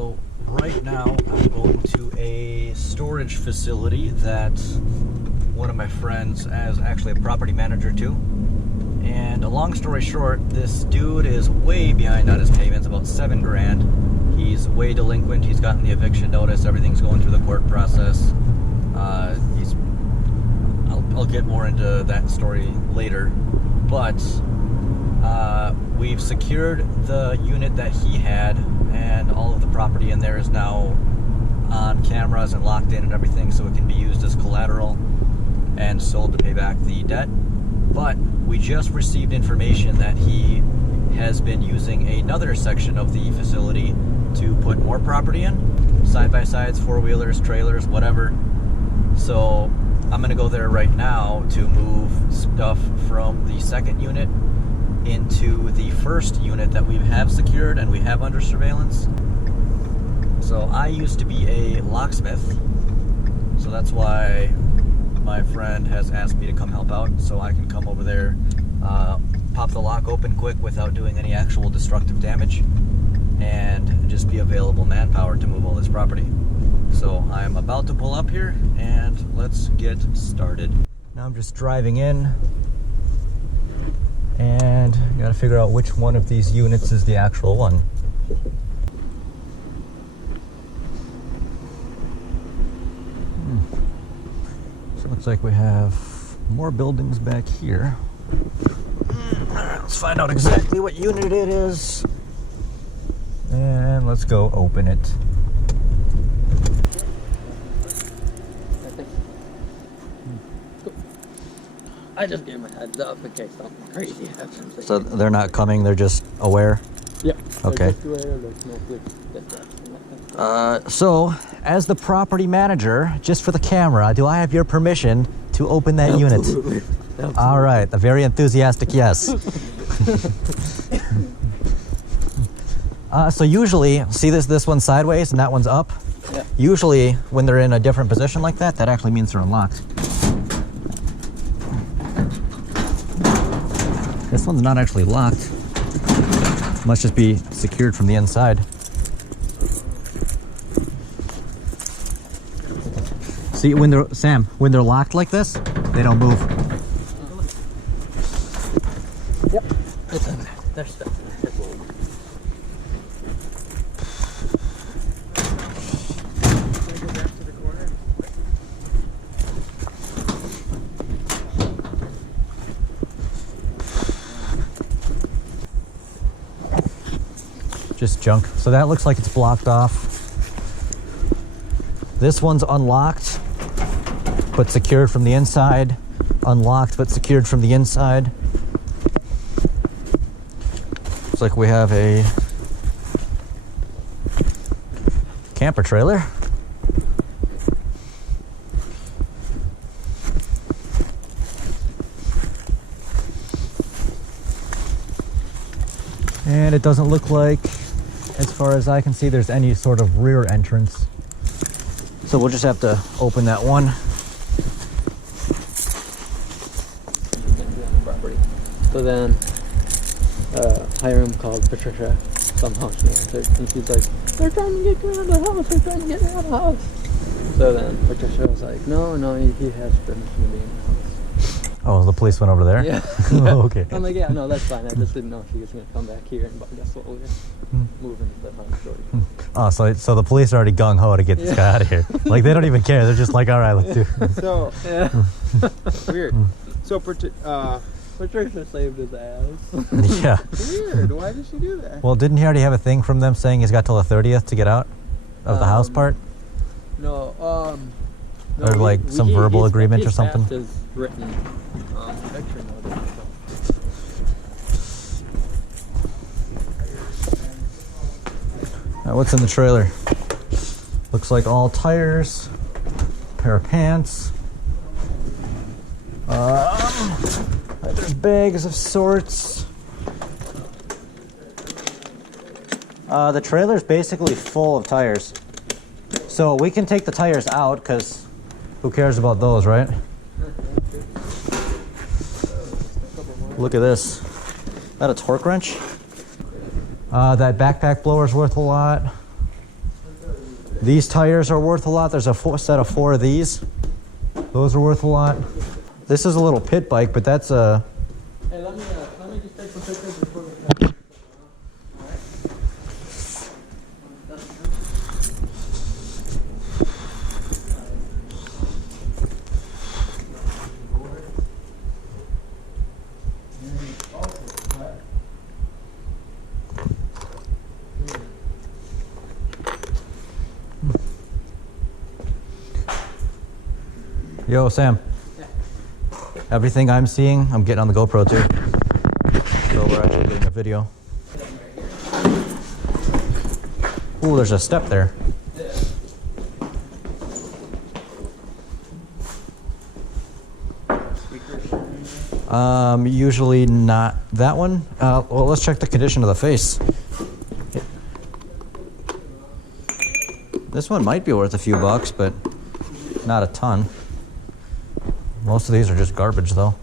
So right now I'm going to a storage facility that one of my friends is actually a property manager to. And a long story short, this dude is way behind on his payments, about $7 grand. He's way delinquent. He's gotten the eviction notice. Everything's going through the court process. I'll get more into that story later. But we've secured the unit that he had, and all of the property in there is now on cameras and locked in and everything, so it can be used as collateral and sold to pay back the debt. But we just received information that he has been using another section of the facility to put more property in, side-by-sides, four-wheelers, trailers, whatever. So I'm gonna go there right now to move stuff from the second unit into the first unit that we have secured and we have under surveillance. So I used to be a locksmith, so that's why my friend has asked me to come help out, so I can come over there, pop the lock open quick without doing any actual destructive damage, and just be available manpower to move all this property. So I'm about to pull up here, and let's get started. Now I'm just driving in, and gotta figure out which one of these units is the actual one. So it looks like we have more buildings back here. Alright, let's find out exactly what unit it is. And let's go open it. I just gave my heads up in case something crazy happens. So they're not coming, they're just aware? Yeah. Okay. Just aware, there's no police. So, as the property manager, just for the camera, do I have your permission to open that unit? Absolutely. All right, a very enthusiastic yes. So usually, see this one's sideways and that one's up? Yeah. Usually, when they're in a different position like that, that actually means they're unlocked. This one's not actually locked. Must just be secured from the inside. See, when they're locked like this, they don't move. Yep. It's in there. There's stuff in there. Just junk. So that looks like it's blocked off. This one's unlocked, but secured from the inside. Unlocked, but secured from the inside. Looks like we have a camper trailer. And it doesn't look like, as far as I can see, there's any sort of rear entrance. So we'll just have to open that one. So then, Hiram called Patricia, somehow she answered, and she's like, they're trying to get me out of the house, they're trying to get me out of the house. So then Patricia was like, no, he has permission to be in the house. Oh, the police went over there? Yeah. Oh, okay. I'm like, yeah, no, that's fine. I just didn't know if she was going to come back here and bug us while we were moving the house. Oh, so the police are already gung-ho to get this guy out of here. Like, they don't even care. They're just like, all right, let's do it. So, Yeah. weird. So, Patricia saved his ass. Yeah. weird. Why did she do that? Well, didn't he already have a thing from them saying he's got till the 30th to get out of the house part? No, no, Or like some verbal agreement or something? His written eviction notice. What's in the trailer? Looks like all tires, pair of pants. There's bags of sorts. The trailer's basically full of tires. So we can take the tires out because who cares about those, right? Look at this. Is that a torque wrench? That backpack blower's worth a lot. These tires are worth a lot. There's a set of 4 of these. Those are worth a lot. This is a little pit bike, but that's a... Hey, let me just take some pictures before we come. Yo, Sam. Yeah. Everything I'm seeing, I'm getting on the GoPro too. So we're actually getting a video. Ooh, there's a step there. Usually not that one. Well, let's check the condition of the face. This one might be worth a few bucks, but not a ton. Most of these are just garbage, though.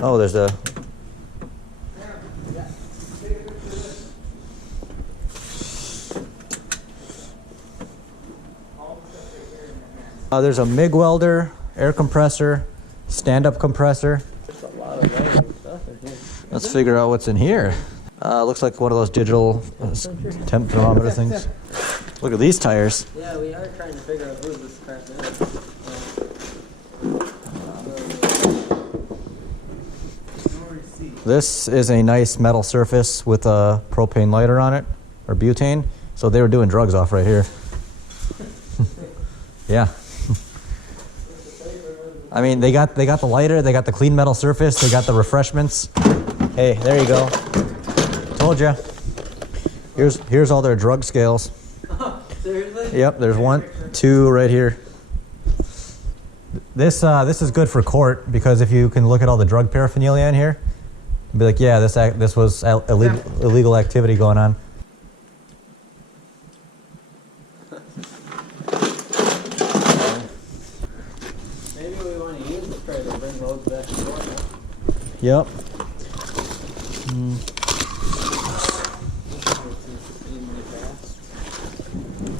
Oh, there's a... there's a MIG welder, air compressor, stand-up compressor. There's a lot of random stuff in here. Let's figure out what's in here. Looks like one of those digital temp thermometer things. Look at these tires. Yeah, we are trying to figure out who this crap is. This is a nice metal surface with a propane lighter on it, or butane. So they were doing drugs off right here. Yeah. I mean, they got the lighter, they got the clean metal surface, they got the refreshments. Hey, there you go. Told ya. Here's all their drug scales. Seriously? Yep, there's 1, 2 right here. This is good for court because if you can look at all the drug paraphernalia in here, you'll be like, yeah, this was illegal activity going on. Maybe we want to use the trailer to bring loads back and forth. Yep.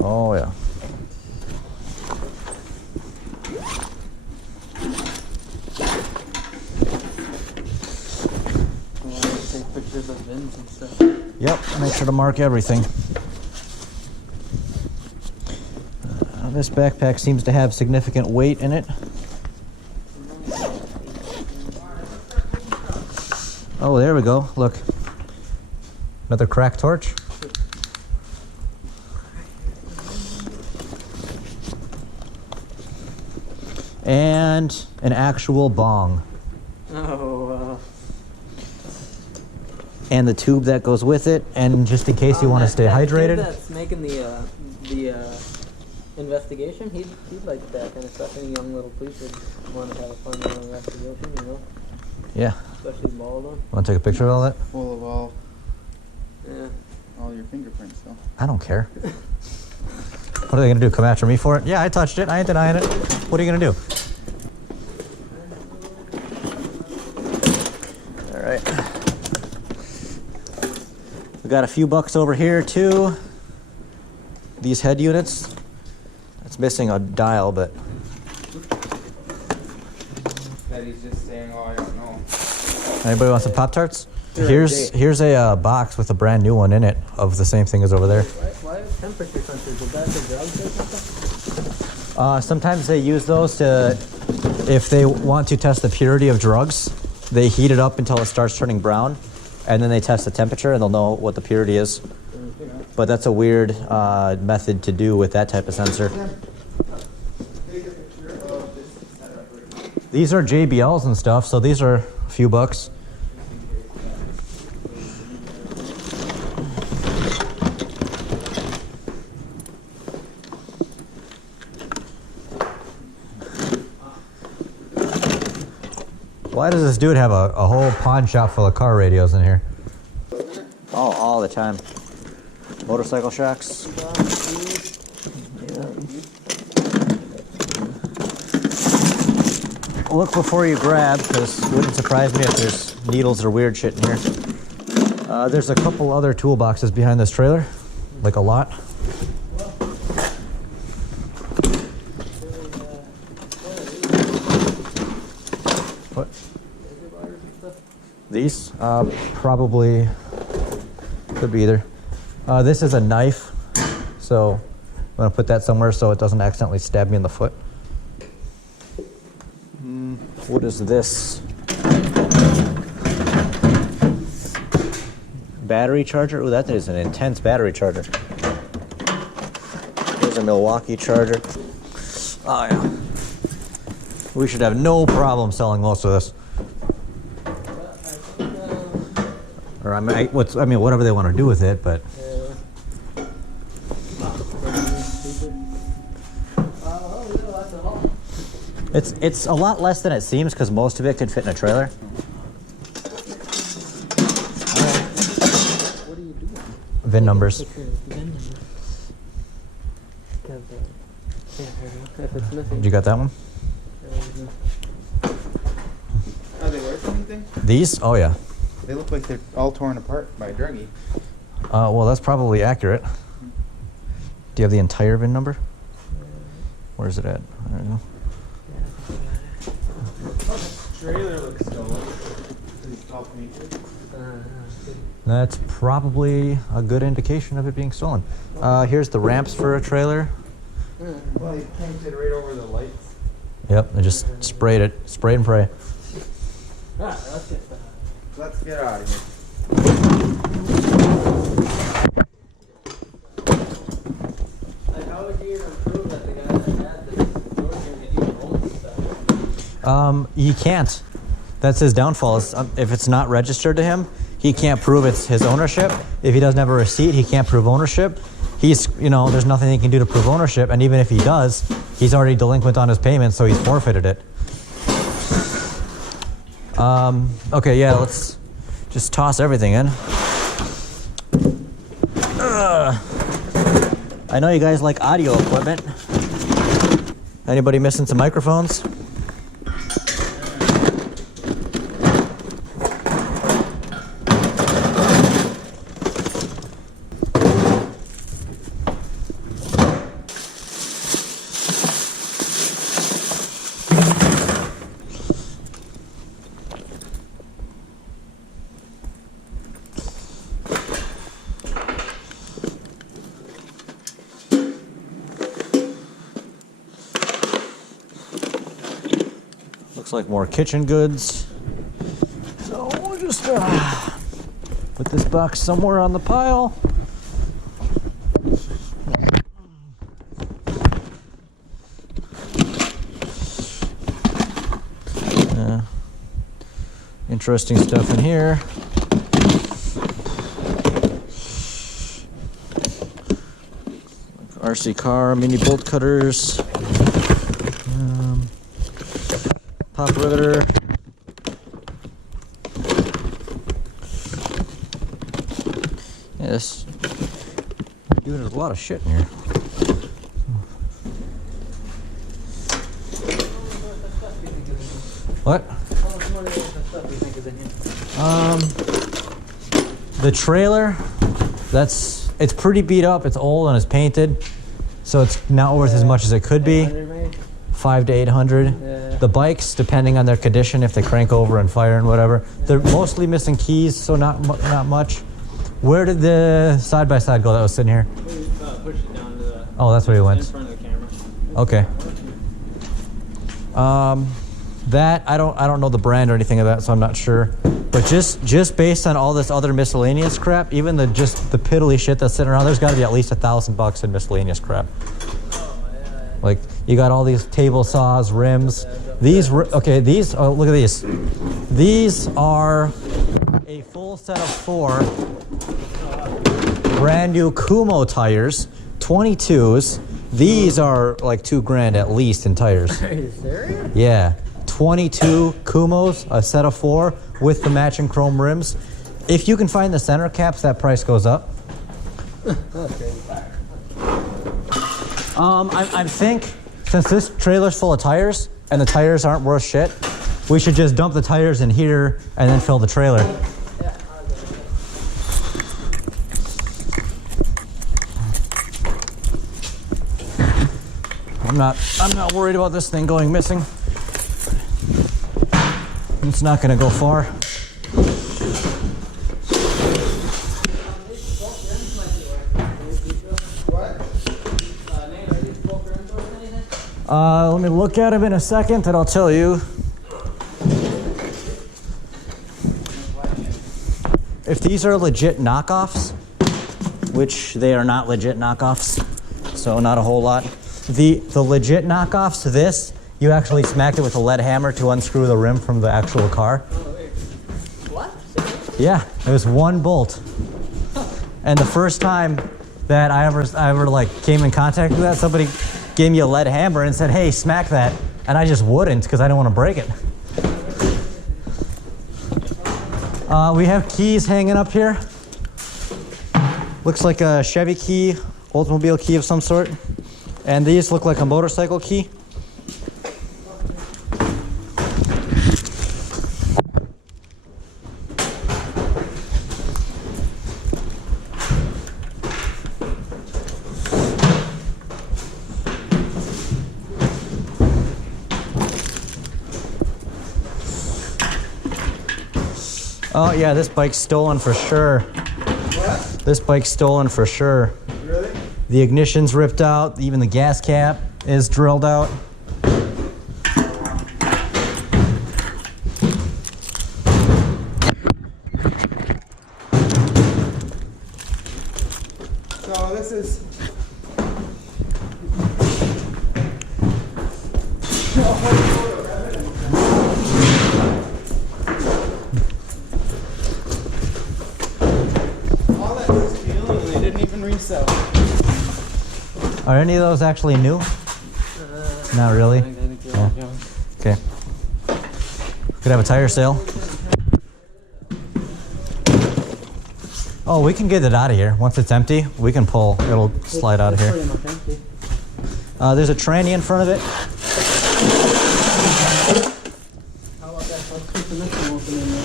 Oh yeah. Take pictures of bins and stuff. Yep, make sure to mark everything. This backpack seems to have significant weight in it. Oh, there we go. Look. Another crack torch. And an actual bong. Oh, And the tube that goes with it, and just in case you want to stay hydrated. That's making the investigation. He'd like that kind of stuff. Any young little police would want to have a fun little investigation, you know? Yeah. Especially bald one. Want to take a picture of all that? Full of all Yeah. your fingerprints, though. I don't care. What are they going to do? Come after me for it? Yeah, I touched it. I ain't denying it. What are you going to do? All right. We got a few bucks over here, too. These head units. It's missing a dial, but... Betty's just saying, oh, I don't know. Anybody want some Pop-Tarts? Sure, Here's a box with a brand new one in it of the same thing as over there. Why is temperature sensors? Is that the drugs or something? Sometimes they use those to, if they want to test the purity of drugs, they heat it up until it starts turning brown, and then they test the temperature and they'll know what the purity is. But that's a weird method to do with that type of sensor. These are JBLs and stuff, so these are a few bucks. Why does this dude have a whole pawn shop full of car radios in here? Oh, all the time. Motorcycle shocks. look before you grab, because it wouldn't surprise me if there's needles or weird shit in here. There's a couple other toolboxes behind this trailer, like a lot. What? These? Probably could be either. This is a knife, so I'm gonna put that somewhere so it doesn't accidentally stab me in the foot. What is this? Battery charger? Ooh, that is an intense battery charger. Here's a Milwaukee charger. Oh yeah. We should have no problem selling most of this. Or I mean, whatever they want to do with it, but. It's a lot less than it seems because most of it could fit in a trailer. What are you doing? VIN numbers. If it's missing. You got that one? Are they worth anything? These? Oh yeah. They look like they're all torn apart by a druggie. Well, that's probably accurate. Do you have the entire VIN number? Where's it at? I don't know. Trailer looks stolen. It's all painted. That's probably a good indication of it being stolen. Here's the ramps for a trailer. Well, he painted right over the lights. Yep, they just sprayed it. Spray and pray. Let's get out of here. Like, how would you even prove that the guy that had this door here even owns stuff? He can't. That's his downfall. If it's not registered to him, he can't prove it's his ownership. If he doesn't have a receipt, he can't prove ownership. There's nothing he can do to prove ownership. And even if he does, he's already delinquent on his payments, so he's forfeited it. Okay, yeah, let's just toss everything in. I know you guys like audio equipment. Anybody missing some microphones? Looks like more kitchen goods. So we'll just put this box somewhere on the pile. Interesting stuff in here. RC car, mini bolt cutters. Pop riveter. Yes. Dude, there's a lot of shit in here. What? The trailer, it's pretty beat up, it's old and it's painted, so it's not worth as much as it could be. 500 to 800. Yeah. The bikes, depending on their condition, if they crank over and fire and whatever, they're mostly missing keys, so not much. Where did the side-by-side go that was sitting here? Push it down to the... Oh, that's where he went. In front of the camera. Okay. That I don't know the brand or anything of that, so I'm not sure. But just based on all this other miscellaneous crap, even the piddly shit that's sitting around, there's got to be at least $1,000 in miscellaneous crap. Like, you got all these table saws, rims. These, look at these. These are a full set of 4 brand new Kumo tires, 22s. These are like $2,000 at least in tires. Are you serious? Yeah, 22 Kumos, a set of 4 with the matching chrome rims. If you can find the center caps, that price goes up. I think since this trailer's full of tires, and the tires aren't worth shit, we should just dump the tires in here and then fill the trailer. Yeah, I'm not worried about this thing going missing. It's not gonna go far. Let me look at them in a second and I'll tell you. If these are legit knockoffs, which they are not legit knockoffs, so not a whole lot. The legit knockoffs, this, you actually smacked it with a lead hammer to unscrew the rim from the actual car. What? Yeah, it was one bolt. And the first time that I ever like came in contact with that, somebody gave me a lead hammer and said, hey, smack that. And I just wouldn't because I didn't want to break it. We have keys hanging up here. Looks like a Chevy key, Oldsmobile key of some sort. And these look like a motorcycle key. Oh yeah, this bike's stolen for sure. What? This bike's stolen for sure. Really? The ignition's ripped out, even the gas cap is drilled out. So this is. All that was steel and they didn't even resell. Are any of those actually new? Not really. Yeah. Okay. Could have a tire sale. Oh, we can get it out of here. Once it's empty, we can pull. It'll slide out of here. Pretty much empty. There's a tranny in front of it. How about that? Let's keep the next one open in there.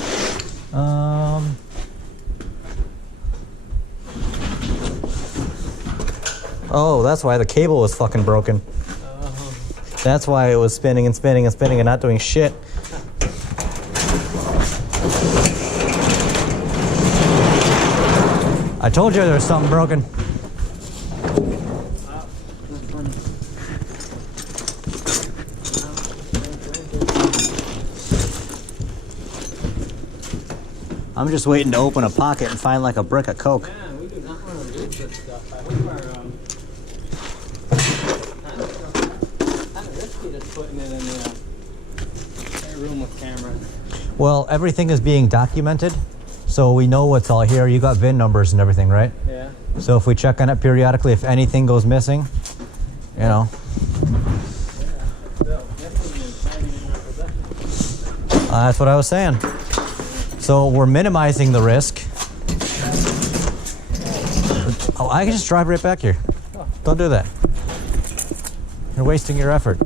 Oh, that's why the cable was fucking broken. That's why it was spinning and spinning and spinning and not doing shit. I told you there was something broken. That's funny. I'm just waiting to open a pocket and find like a brick of Coke. Yeah, we do not want to lose this stuff. I hope our kind of risky just putting it in a room with cameras. Well, everything is being documented, so we know what's all here. You got VIN numbers and everything, right? Yeah. So if we check on it periodically, if anything goes missing, you know. That's what I was saying. So we're minimizing the risk. Oh, I can just drive right back here. Don't do that. You're wasting your effort.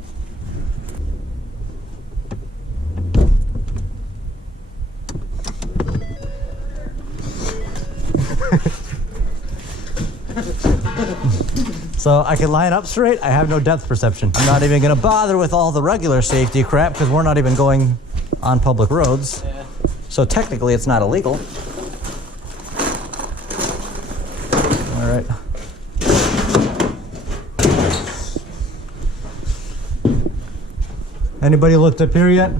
So I can line up straight. I have no depth perception. I'm not even gonna bother with all the regular safety crap because we're not even going on public roads. Yeah. So technically it's not illegal. All right. Anybody looked up here yet?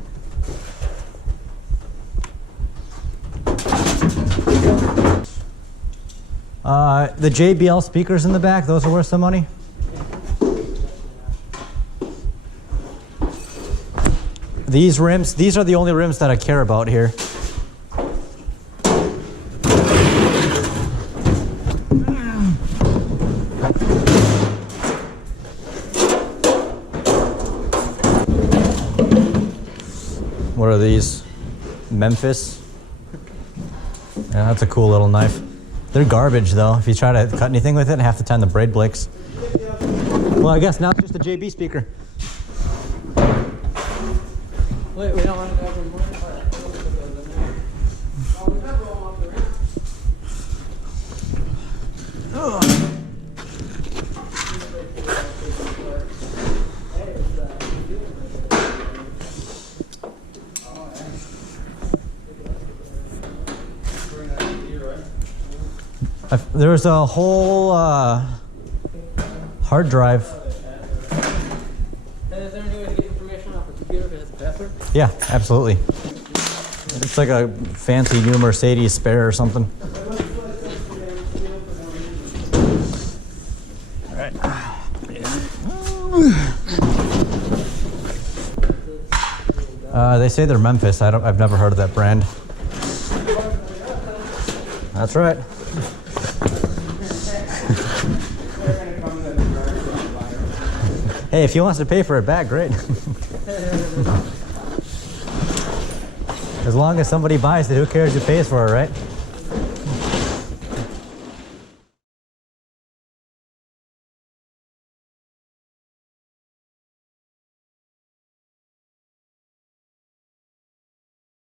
The JBL speakers in the back, those are worth some money. These rims, these are the only rims that I care about here. What are these? Memphis? Yeah, that's a cool little knife. They're garbage though. If you try to cut anything with it, half the time the blade breaks. Well, I guess now it's just a JB speaker. Wait, we don't want to go over more? Oh, we never go off the ramp. There's a whole hard drive. Is there any way to get information off the computer if it has a password? Yeah, absolutely. It's like a fancy new Mercedes spare or something. All right. They say they're Memphis. I've never heard of that brand. That's right. Hey, if he wants to pay for it back, great. As long as somebody buys it, who cares who pays for it, right?